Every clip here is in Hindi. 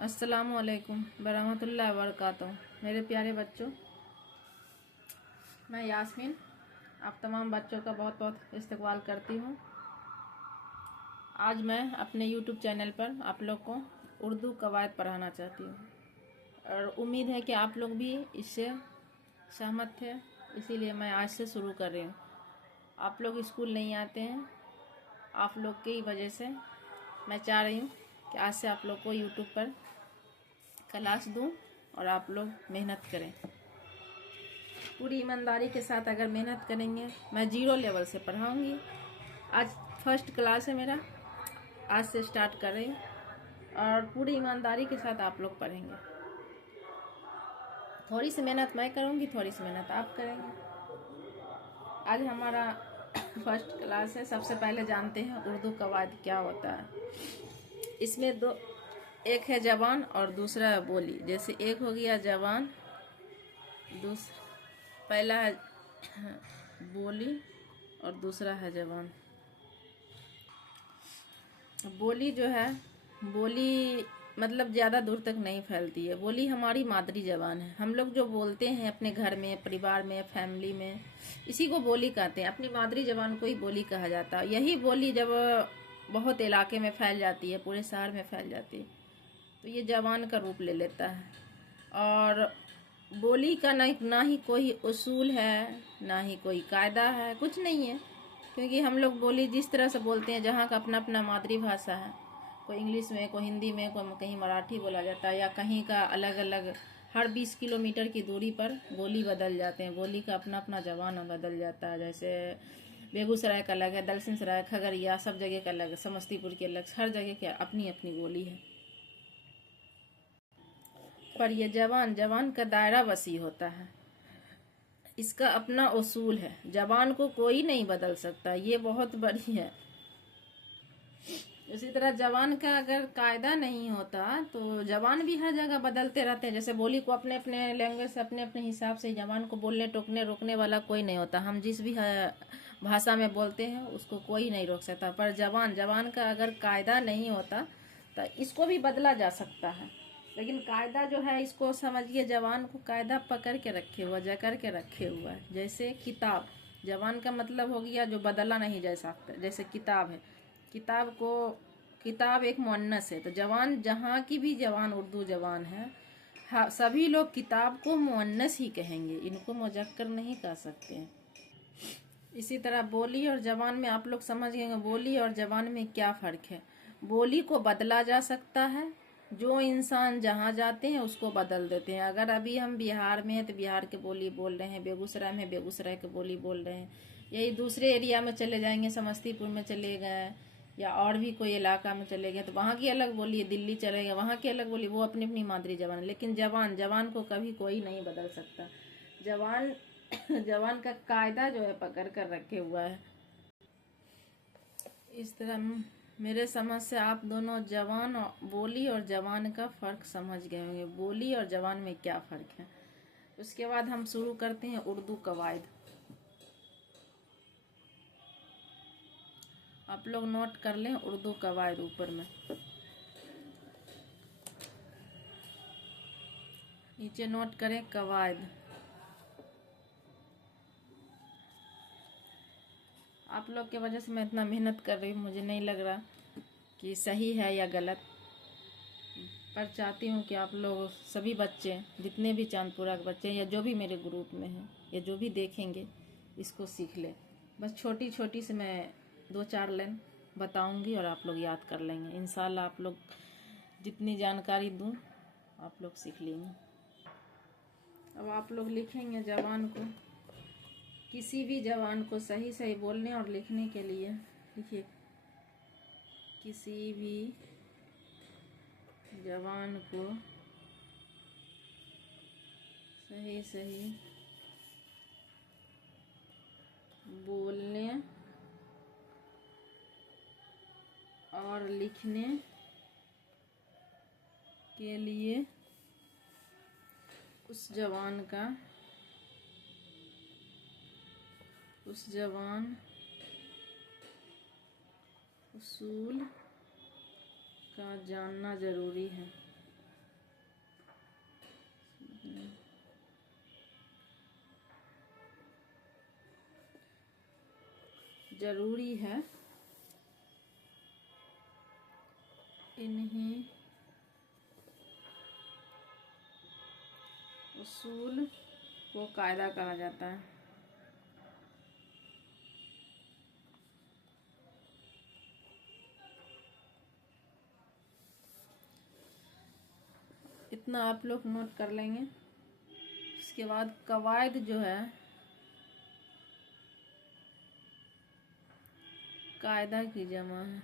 अस्सलामुअलैकुम वरहमतुल्लाहि वबरकातुहू। मेरे प्यारे बच्चों, मैं यास्मीन आप तमाम बच्चों का बहुत बहुत इस्तकबाल करती हूँ। आज मैं अपने यूट्यूब चैनल पर आप लोग को उर्दू कवायद पढ़ाना चाहती हूँ और उम्मीद है कि आप लोग भी इससे सहमत थे, इसीलिए मैं आज से शुरू कर रही हूँ। आप लोग स्कूल नहीं आते हैं, आप लोग की वजह से मैं चाह रही हूँ कि आज से आप लोग को यूट्यूब पर क्लास दूँ और आप लोग मेहनत करें। पूरी ईमानदारी के साथ अगर मेहनत करेंगे, मैं 0 लेवल से पढ़ाऊँगी। आज फर्स्ट क्लास है मेरा, आज से स्टार्ट कर रही हूँ और पूरी ईमानदारी के साथ आप लोग पढ़ेंगे। थोड़ी सी मेहनत मैं करूँगी, थोड़ी सी मेहनत आप करेंगे। आज हमारा फर्स्ट क्लास है। सबसे पहले जानते हैं उर्दू कवायद क्या होता है। इसमें दो, एक है जबान और दूसरा है बोली। जैसे एक हो गया जबान, पहला है बोली और दूसरा है जबान। बोली जो है, बोली मतलब ज़्यादा दूर तक नहीं फैलती है। बोली हमारी मादरी जबान है। हम लोग जो बोलते हैं अपने घर में, परिवार में, फैमिली में, इसी को बोली कहते हैं। अपनी मादरी जबान को ही बोली कहा जाता है। यही बोली जब बहुत इलाके में फैल जाती है, पूरे शहर में फैल जाती है, तो ये जबान का रूप ले लेता है। और बोली का ना ही कोई उसूल है, ना ही कोई कायदा है, कुछ नहीं है। क्योंकि हम लोग बोली जिस तरह से बोलते हैं, जहाँ का अपना अपना मातृभाषा है, कोई इंग्लिश में, कोई हिंदी में, कोई कहीं मराठी बोला जाता है, या कहीं का अलग अलग हर 20 किलोमीटर की दूरी पर बोली बदल जाते हैं। बोली का अपना अपना जबान बदल जाता है। जैसे बेगूसराय का अलग है, दलसिंह सराय, खगड़िया, सब जगह का अलग है, समस्तीपुर की अलग, हर जगह की अपनी अपनी बोली है। पर यह जबान का दायरा वसी होता है, इसका अपना उसूल है। जबान को कोई नहीं बदल सकता, ये बहुत बड़ी है। इसी तरह जबान का अगर कायदा नहीं होता तो जबान भी हर जगह बदलते रहते हैं। जैसे बोली को अपने अपने लैंग्वेज से, अपने अपने हिसाब से, जबान को बोलने टोकने रोकने वाला कोई नहीं होता। हम जिस भी भाषा में बोलते हैं उसको कोई नहीं रोक सकता। पर जबान का अगर कायदा नहीं होता तो इसको भी बदला जा सकता है। लेकिन कायदा जो है, इसको समझिए, जबान को कायदा पकड़ के रखे हुआ, जकड़ के रखे हुआ है। जैसे किताब, जबान का मतलब हो गया जो बदला नहीं जा सकता। जैसे किताब है, किताब एक मुअन्नस है, तो जवान, जहाँ की भी जवान उर्दू जवान है, हाँ, सभी लोग किताब को मुअन्नस ही कहेंगे, इनको मुजक्कर नहीं कह सकते हैं। इसी तरह बोली और जबान में आप लोग समझ गए बोली और जबान में क्या फ़र्क है। बोली को बदला जा सकता है, जो इंसान जहाँ जाते हैं उसको बदल देते हैं। अगर अभी हम बिहार में हैं तो बिहार के बोली बोल रहे हैं, बेगूसराय में बेगूसराय के बोली बोल रहे हैं। यही दूसरे एरिया में चले जाएंगे, समस्तीपुर में चले गए या और भी कोई इलाका में चले गए तो वहाँ की अलग बोली है। दिल्ली चले गए, वहाँ की अलग बोली, वो अपनी अपनी मादरी जबान है। लेकिन जबान को कभी कोई नहीं बदल सकता। जबान का कायदा जो है पकड़ कर रखे हुआ है। इस तरह मेरे समझ से आप दोनों बोली और जबान का फ़र्क समझ गए होंगे। बोली और जबान में क्या फ़र्क है। उसके बाद हम शुरू करते हैं उर्दू कवायद। आप लोग नोट कर लें उर्दू कवायद ऊपर में, नीचे नोट करें कवायद। आप लोग की वजह से मैं इतना मेहनत कर रही हूँ, मुझे नहीं लग रहा कि सही है या गलत, पर चाहती हूँ कि आप लोग सभी बच्चे, जितने भी चांदपुरा के बच्चे या जो भी मेरे ग्रुप में हैं या जो भी देखेंगे, इसको सीख लें। बस छोटी छोटी से मैं 2-4 लाइन बताऊंगी और आप लोग याद कर लेंगे। इंशाल्लाह आप लोग जितनी जानकारी दूं आप लोग सीख लेंगे। अब आप लोग लिखेंगे जबान को, किसी भी जबान को सही सही बोलने और लिखने के लिए लिखिए, किसी भी जबान को सही सही बोलने और लिखने के लिए उस जबान उसूल का जानना जरूरी है। जरूरी है इन्हीं उसूल को कायदा कहा जाता है। इतना आप लोग नोट कर लेंगे। उसके बाद कवायद जो है, कायदा की जमा है।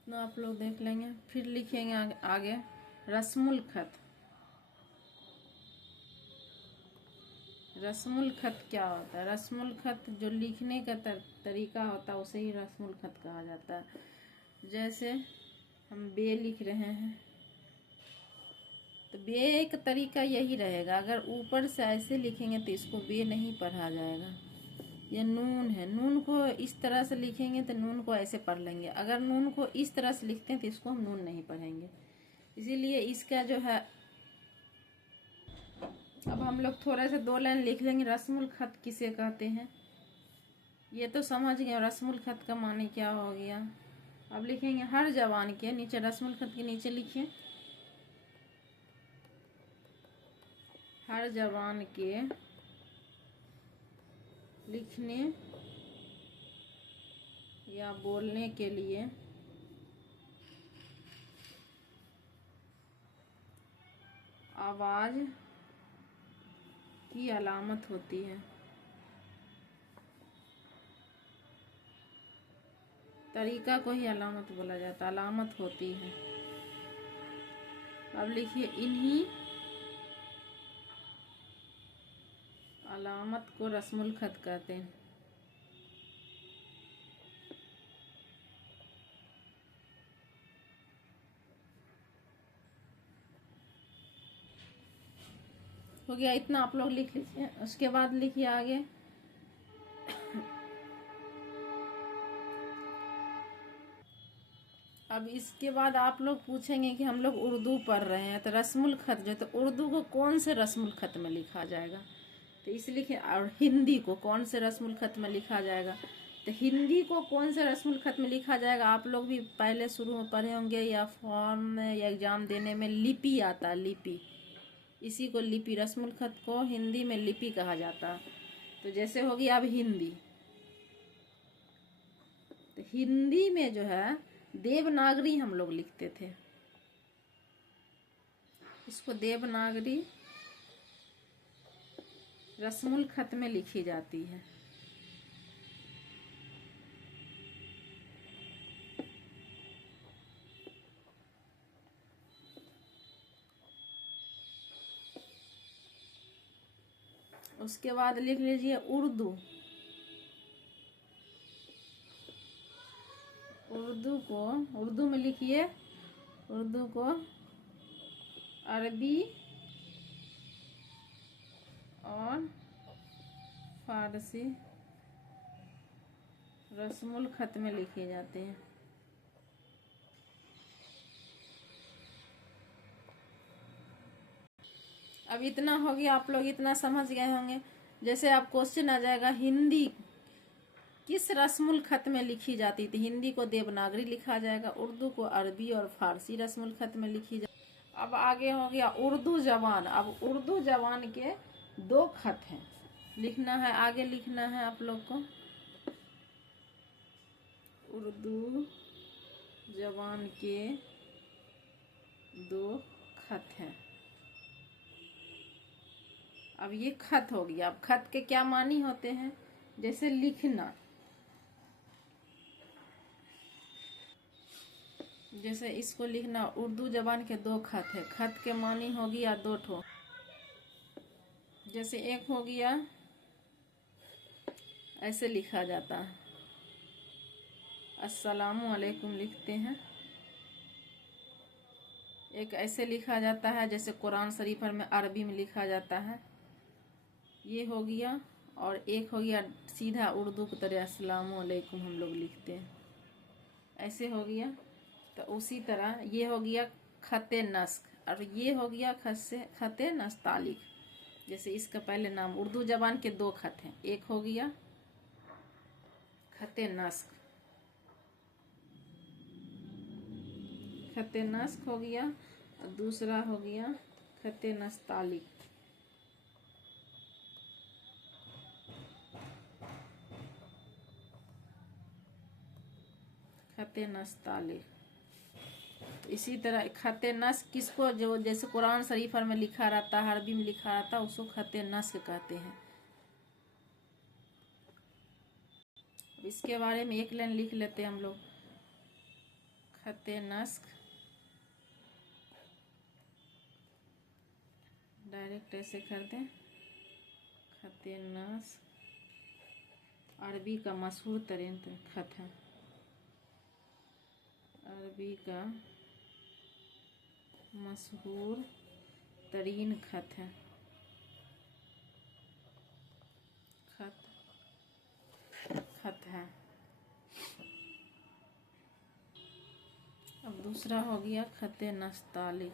इतना आप लोग देख लेंगे। फिर लिखेंगे आगे रस्मुल खत। रस्मुल खत क्या होता है? रस्मुल खत जो लिखने का तरीका होता है उसे ही रस्मुल खत कहा जाता है। जैसे हम बे लिख रहे हैं तो बे का तरीका यही रहेगा। अगर ऊपर से ऐसे लिखेंगे तो इसको बे नहीं पढ़ा जाएगा। ये नून है, नून को इस तरह से लिखेंगे तो नून को ऐसे पढ़ लेंगे। अगर नून को इस तरह से लिखते हैं तो इसको हम नून नहीं पढ़ेंगे। इसीलिए इसका जो है, अब हम लोग थोड़ा सा 2 लाइन लिख लेंगे रस्मुल खत किसे कहते हैं। ये तो समझ गए रस्मुल खत का माने क्या हो गया। अब लिखेंगे हर जवान के नीचे, रस्मुल खत के नीचे लिखिए हर जवान के लिखने या बोलने के लिए आवाज की अलामत होती है। तरीका को ही अलामत बोला जाता है, अलामत होती है। अब लिखिए इन्हीं अलामत को रस्मुल खत कहते हैं। हो गया, इतना आप लोग लिख लीजिए। उसके बाद लिखिए आगे अब इसके बाद आप लोग पूछेंगे कि हम लोग उर्दू पढ़ रहे हैं तो रस्मुल खत जो, तो उर्दू को कौन से रस्मुल खत में लिखा जाएगा, तो इसलिए और हिंदी को कौन से रस्मुल खत में लिखा जाएगा। तो हिंदी को कौन से रस्मुल खत में लिखा जाएगा, आप लोग भी पहले शुरू में पढ़े होंगे या फॉर्म में या एग्जाम देने में लिपि आता है, लिपि। इसी को लिपि, रस्मुल खत को हिंदी में लिपि कहा जाता है। तो जैसे होगी अब हिंदी, तो हिंदी में जो है देवनागरी हम लोग लिखते थे, इसको देवनागरी रस्मुल खत में लिखी जाती है। उसके बाद लिख लीजिए उर्दू। उर्दू को, उर्दू में लिखिए उर्दू को अरबी और फारसी रस्मुल खत में लिखे जाते हैं। अब इतना हो गया, आप लोग इतना समझ गए होंगे। जैसे आप क्वेश्चन आ जाएगा हिंदी किस रस्मुल खत में लिखी जाती थी, हिंदी को देवनागरी लिखा जाएगा, उर्दू को अरबी और फारसी रस्मुल खत में लिखी जाए। अब आगे हो गया उर्दू जबान। अब उर्दू जबान के 2 खत हैं, लिखना है, आगे लिखना है आप लोग को। उर्दू जबान के 2 खत हैं। अब ये खत हो गया। अब खत के क्या मानी होते हैं, जैसे लिखना, जैसे इसको लिखना, उर्दू जबान के 2 खत है। खत के मानी हो गया 2 ठो। जैसे एक हो गया ऐसे लिखा जाता है, अस्सलामु अलैकुम लिखते हैं। एक ऐसे लिखा जाता है जैसे कुरान शरीफ में अरबी में लिखा जाता है, ये हो गया। और एक हो गया सीधा उर्दू की तरह अस्सलामु अलैकुम हम लोग लिखते हैं, ऐसे हो गया। तो उसी तरह ये हो गया खत नस्ख, और ये हो गया खते नस्तालिक। जैसे इसका पहले नाम, उर्दू जबान के दो खत हैं, एक हो गया खते नस्क, खते नस्क हो गया, और दूसरा हो गया खते नस्तालिक। खते नस्तालिक। इसी तरह खते नस्क किसको, जो जैसे कुरान शरीफ में लिखा रहता है, अरबी में लिखा रहता है, उसको खते नस्क कहते हैं। इसके बारे में एक लाइन लिख लेते हैं हम लोग। खते नस्क, डायरेक्ट ऐसे कर दें, खते नस्क अरबी का मशहूर तरीन खत है, अरबी का मशहूर तरीन खत है, खत है। अब दूसरा हो गया खते नस्तालिक।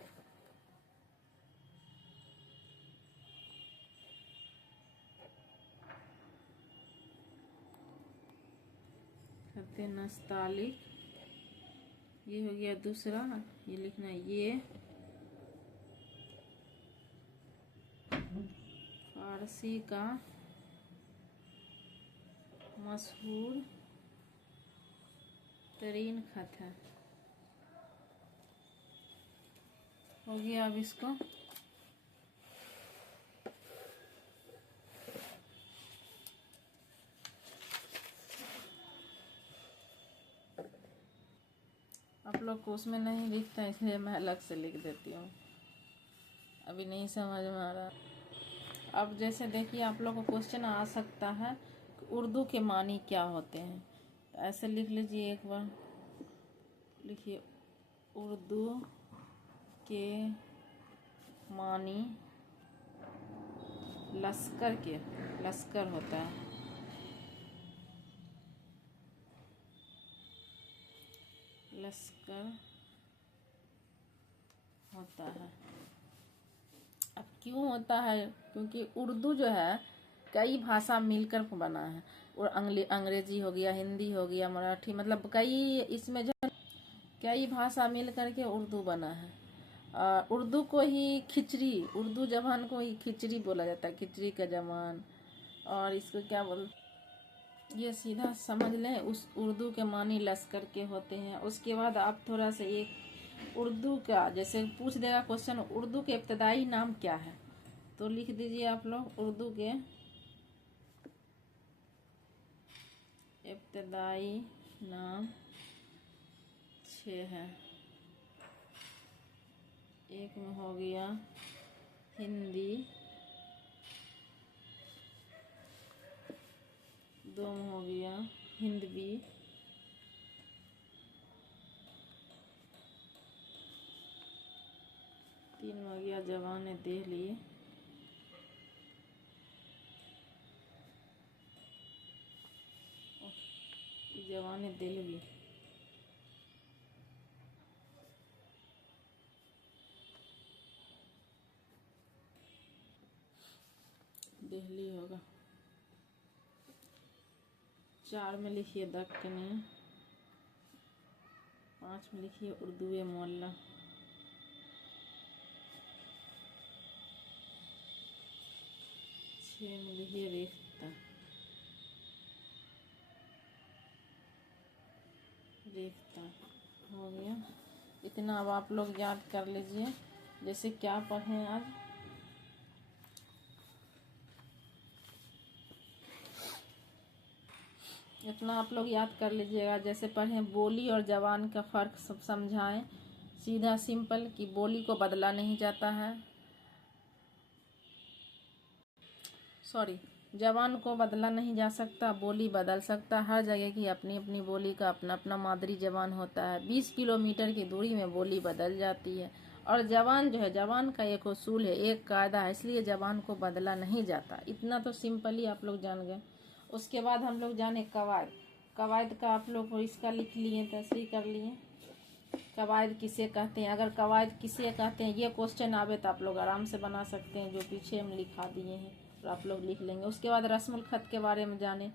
खते नस्तालिक, ये हो गया दूसरा। ये लिखना है, ये फारसी का मशहूर तरीन खत है। हो गया। अब इसको आप लोग को उसमें नहीं लिखता है, इसलिए मैं अलग से लिख देती हूँ, अभी नहीं समझ में आ रहा। अब जैसे देखिए, आप लोग को क्वेश्चन आ सकता है उर्दू के मानी क्या होते हैं, तो ऐसे लिख लीजिए। एक बार लिखिए, उर्दू के मानी लश्कर के, लश्कर होता है, लश्कर होता है। अब क्यों होता है? क्योंकि उर्दू जो है कई भाषा मिलकर बना है, और अंग्रेजी हो गया, हिंदी हो गया, मराठी, मतलब कई इसमें जो कई भाषा मिल करके उर्दू बना है। उर्दू को ही खिचड़ी, उर्दू जबान को ही खिचड़ी बोला जाता है, खिचड़ी का जबान। और इसको क्या बोल, ये सीधा समझ लें, उस उर्दू के मानी लश्कर के होते हैं। उसके बाद आप थोड़ा सा एक उर्दू का, जैसे पूछ देगा क्वेश्चन, उर्दू के इब्तदाई नाम क्या है, तो लिख दीजिए आप लोग, उर्दू के इब्तदाई नाम 6 है। एक में हो गया हिंदी, 2 में हो गया हिंदवी, 3 में हो गया जवान दिल्ली, जवान दिल्ली, दिल्ली होगा। 4 में लिखिए दक्कनी, 5 में लिखिए उर्दू मोहल्ला, 6 में लिखिए रेख्ता, रेख्ता हो गया। इतना अब आप लोग याद कर लीजिए। जैसे क्या पढ़ें आज, इतना आप लोग याद कर लीजिएगा। जैसे पढ़ें, बोली और जबान का फ़र्क सब समझाएं, सीधा सिंपल, कि बोली को बदला नहीं जाता है, सॉरी, जबान को बदला नहीं जा सकता, बोली बदल सकता। हर जगह की अपनी अपनी बोली का अपना अपना मादरी जबान होता है। 20 किलोमीटर की दूरी में बोली बदल जाती है। और जबान जो है, जबान का एक उसूल है, एक कायदा है, इसलिए जबान को बदला नहीं जाता। इतना तो सिंपली आप लोग जान गए। उसके बाद हम लोग जाने कवायद। कवायद का आप लोग को इसका लिख लिए, तस्रीह कर लिए। कवायद किसे कहते हैं। अगर कवायद किसे कहते हैं ये क्वेश्चन आवे तो आप लोग आराम से बना सकते हैं, जो पीछे हम लिखा दिए हैं तो आप लोग लिख लेंगे। उसके बाद रस्मुल खत के बारे में जाने,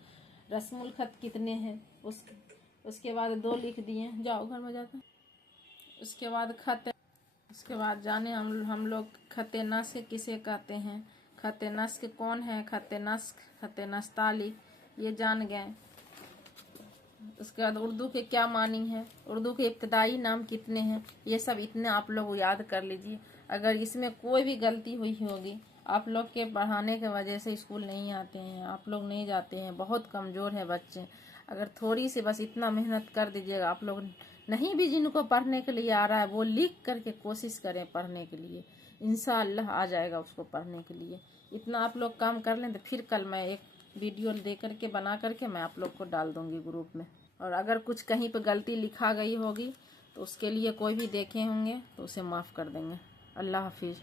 रस्मुल खत कितने हैं उसके बाद 2 लिख दिए, जाओ घर में जाते। उसके बाद उसके बाद जाने हम लोग खत नस्ख किसे कहते हैं, खत नस्ख कौन है, खत नस्ख खत नस्ताली ये जान गए। उसके बाद उर्दू के क्या मानी है, उर्दू के इब्तदाई नाम कितने हैं, ये सब इतने आप लोग याद कर लीजिए। अगर इसमें कोई भी गलती हुई होगी, आप लोग के पढ़ाने के वजह से स्कूल नहीं आते हैं, आप लोग नहीं जाते हैं, बहुत कमज़ोर है बच्चे। अगर थोड़ी सी बस इतना मेहनत कर दीजिएगा, आप लोग नहीं भी जिनको पढ़ने के लिए आ रहा है वो लिख करके कोशिश करें पढ़ने के लिए, इंशाअल्लाह आ जाएगा उसको पढ़ने के लिए। इतना आप लोग काम कर लें तो फिर कल मैं एक वीडियो दे करके बना करके मैं आप लोग को डाल दूंगी ग्रुप में। और अगर कुछ कहीं पर गलती लिखा गई होगी तो उसके लिए कोई भी देखे होंगे तो उसे माफ़ कर देंगे। अल्लाह हाफिज़।